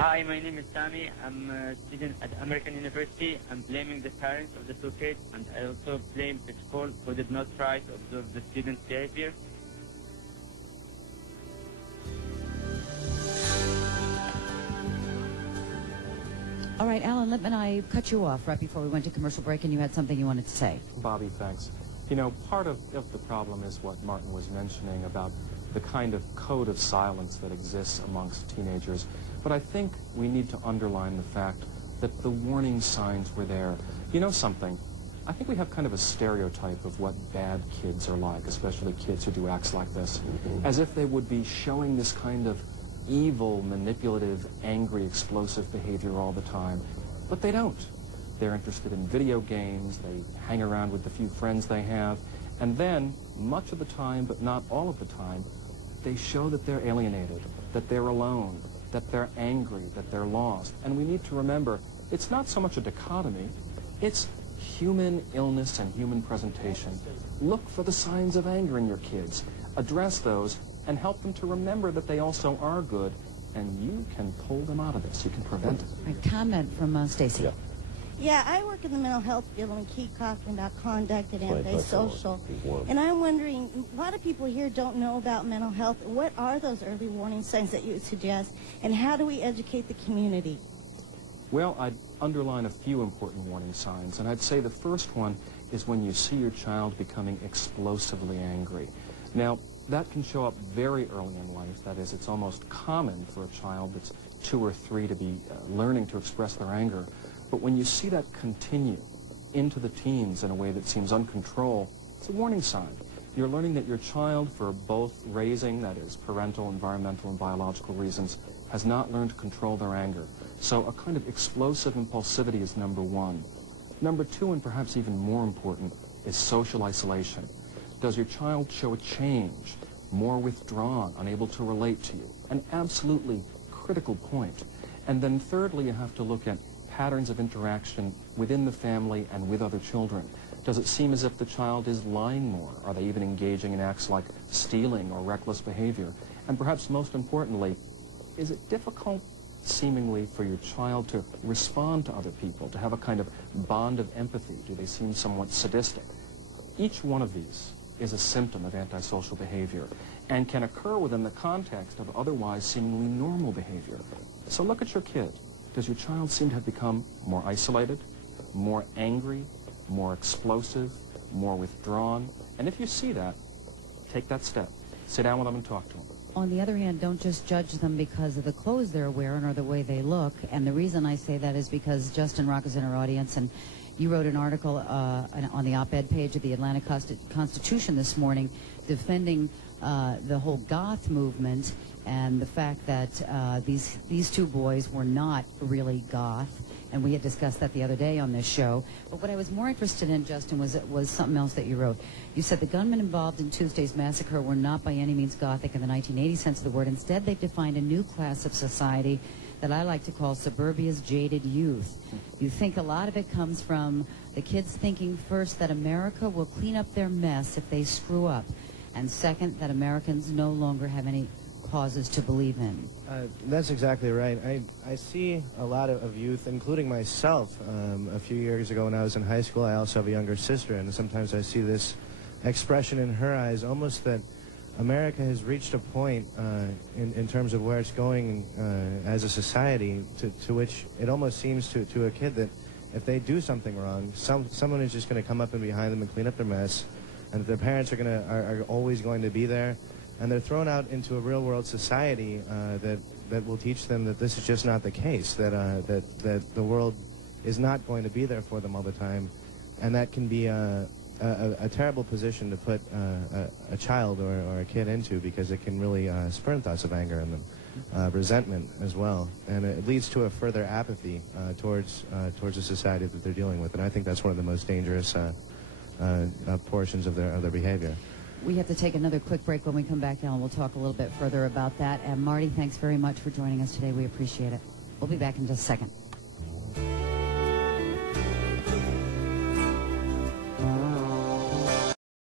Hi, my name is Sami. I'm a student at American University. I'm blaming the parents of the two kids, and I also blame the school who did not try to observe the students' behavior. All right, Alan Lipman, I cut you off right before we went to commercial break, and you had something you wanted to say. Bobby, thanks. You know, part of the problem is what Martin was mentioning about the kind of code of silence that exists amongst teenagers. But I think we need to underline the fact that the warning signs were there. You know something? I think we have kind of a stereotype of what bad kids are like, especially kids who do acts like this, as if they would be showing this kind of evil, manipulative, angry, explosive behavior all the time. But they don't. They're interested in video games, they hang around with the few friends they have, and then, much of the time, but not all of the time, they show that they're alienated, that they're alone, that they're angry, that they're lost. And we need to remember, it's not so much a dichotomy, it's human illness and human presentation. Look for the signs of anger in your kids, address those, and help them to remember that they also are good, and you can pull them out of this. You can prevent it. A comment from Stacy. Yeah. Yeah, I work in the mental health field and keep talking about conduct and antisocial. And I'm wondering, a lot of people here don't know about mental health. What are those early warning signs that you would suggest, and how do we educate the community? Well, I'd underline a few important warning signs, and I'd say the first one is when you see your child becoming explosively angry. Now, that can show up very early in life. That is, it's almost common for a child that's 2 or 3 to be learning to express their anger. But when you see that continue into the teens in a way that seems uncontrolled, it's a warning sign. You're learning that your child, for both raising, that is, parental, environmental, and biological reasons, has not learned to control their anger. So a kind of explosive impulsivity is number one. Number two, and perhaps even more important, is social isolation. Does your child show a change, more withdrawn, unable to relate to you? An absolutely critical point. And then thirdly, you have to look at patterns of interaction within the family and with other children. Does it seem as if the child is lying more? Are they even engaging in acts like stealing or reckless behavior? And perhaps most importantly, is it difficult, seemingly, for your child to respond to other people, to have a kind of bond of empathy? Do they seem somewhat sadistic? Each one of these is a symptom of antisocial behavior and can occur within the context of otherwise seemingly normal behavior. So look at your kid. Does your child seem to have become more isolated, more angry, more explosive, more withdrawn? And if you see that, take that step. Sit down with them and talk to them. On the other hand, don't just judge them because of the clothes they're wearing or the way they look. And the reason I say that is because Justin Rock is in our audience, and you wrote an article on the op-ed page of the Atlanta Constitution this morning defending the whole goth movement and the fact that these two boys were not really goth. And we had discussed that the other day on this show. But what I was more interested in, Justin, was something else that you wrote. You said the gunmen involved in Tuesday's massacre were not by any means Gothic in the 1980 sense of the word. Instead, they defined a new class of society that I like to call suburbia's jaded youth. You think a lot of it comes from the kids thinking, first, that America will clean up their mess if they screw up, and second, that Americans no longer have any causes to believe in. That's exactly right. I see a lot of youth, including myself. A few years ago when I was in high school, I also have a younger sister, and sometimes I see this expression in her eyes, almost that America has reached a point in terms of where it's going as a society to which it almost seems to a kid that if they do something wrong, someone is just going to come up and behind them and clean up their mess, and that their parents are always going to be there. And they're thrown out into a real-world society that will teach them that this is just not the case, that the world is not going to be there for them all the time. And that can be a terrible position to put a child or a kid into, because it can really spur thoughts of anger in them, resentment as well. And it leads to a further apathy towards the society that they're dealing with. And I think that's one of the most dangerous portions of their behavior. We have to take another quick break. When we come back, Alan, we'll talk a little bit further about that. And Marty, thanks very much for joining us today. We appreciate it. We'll be back in just a second.